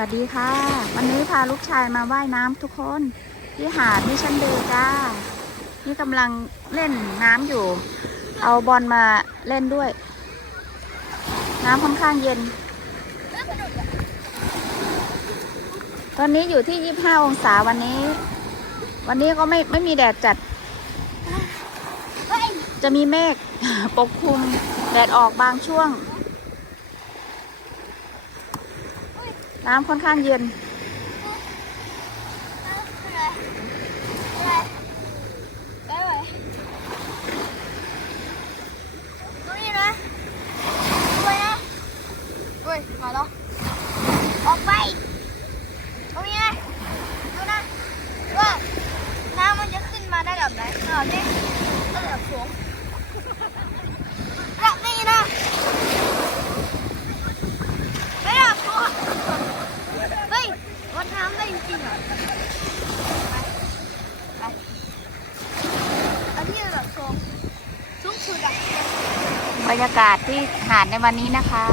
วัสดีค่ะ วันนี้พาลูกชายมาว่ายน้ำทุกคน ที่หาดมิชันเดย์จ้า นี่กำลังเล่นน้ำอยู่ เอาบอลมาเล่นด้วย น้ำค่อนข้างเย็น ตอนนี้อยู่ที่ 25 องศาวันนี้ วันนี้ก็ไม่ไม่มีแดดจัด จะมีเมฆปกคลุมแดดออกบางช่วง น้ำค่อนข้างเย็น มาแล้วออกไปตรงนี้นะดูนะว่าน้ำมันจะขึ้นมาได้แบบไหนอ้าวนี่ระดับสูงแบบนี้นะไม่ระดับสูงเฮ้ยวัด น้ำได้จริงๆเหรอไปไปอันนี้ระดับสูงสูงสุดอะบรรยากาศที่หาดในวันนี้นะคะ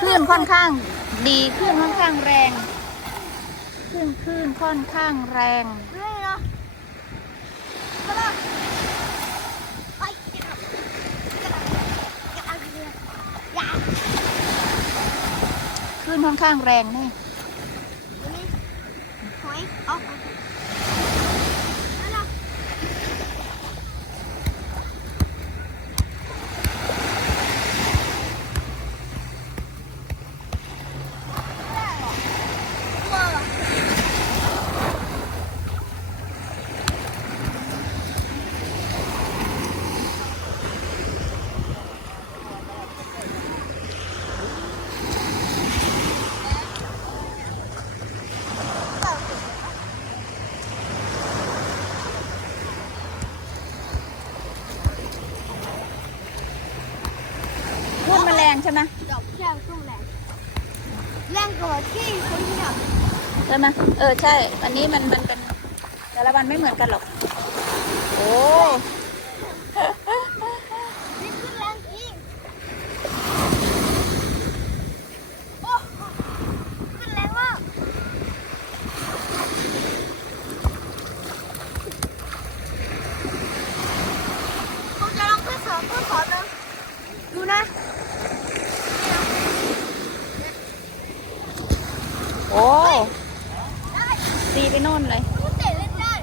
คลื่นค่อนข้างดีคลื่นค่อนข้างแรงคลื่นคลื่นค่อนข้างแรง เรื่อยเนาะก็ได้ไปอย่า ค่อนข้างแรงนี่นี่หอยเอาไปนั่นน่ะ คลื่นมันแรงใช่ไหมดอกแค่ตุ้มแรงแรงกว่าที่คนที่ทใช่ไหมเออใช่ อันนี้มันมันเป็นแต่ละวันไม่เหมือนกันหรอก โอ้ำนี่ขึ้นแรงจริงโอ้ขึ้นแรงมากผมจะลองทดสอบทดสอบนะ ดูนะ โอ้ได้ตีไปโน่นเลย พูดเตะเล่นได้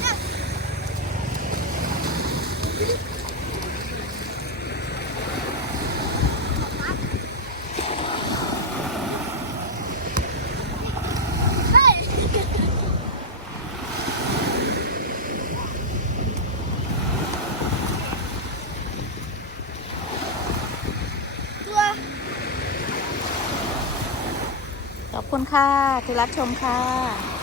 เนี่ย เฮ้ยตัว ขอบคุณค่ะที่รับชมค่ะ